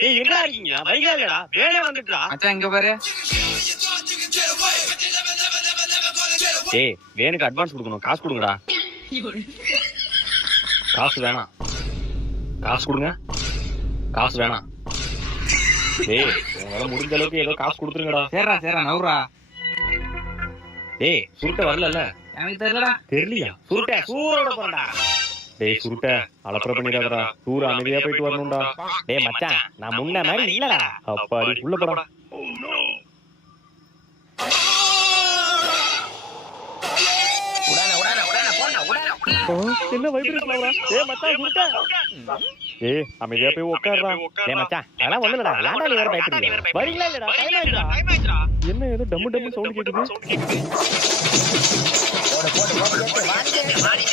டேய் எங்கடா இருக்கீங்க? வைகா இல்லடா, வேணே வந்துட்டா. மச்சான் இங்க பாரு. டேய் வேணுக்கு அட்வான்ஸ் கொடுக்கணும், காசு கொடுங்கடா. காசு வேணாம், காசு கொடுங்க. காசு வேணாம். டேய் உங்களால முடிஞ்ச அளவுக்கு ஏதோ காசு கொடுத்துருங்கடா. சரிடா சரிடா நவுறா. டேய் சுருட்ட வரல. எனக்கு தெரியலடா. தெரியலையா? சுருட்ட சூரோட போறடா. டேய் சுருட்ட அலப்பற பண்ணிடாதடா. டூர் அமைதியா போயிட்டு வரணும்டா. டேய் மச்சான் நான் முன்ன மாதிரி இல்லடா. அப்பாடி உள்ள போடா. என்ன வைப்ரேஷன்? ஏய் மச்சான் சுருட்ட. ஏய் அமைதியா போய் உட்கார்றா. டேய் மச்சான் அதெல்லாம் ஒண்ணுலடா. ஏன்டா நீ வேற பயப்படுறீங்க? வரீங்களா இல்லடா? டைம் ஆயிடுச்சா? என்ன ஏதோ டம்மு டம்மு சவுண்ட் கேக்குது. போடு போடு போடு வாடி.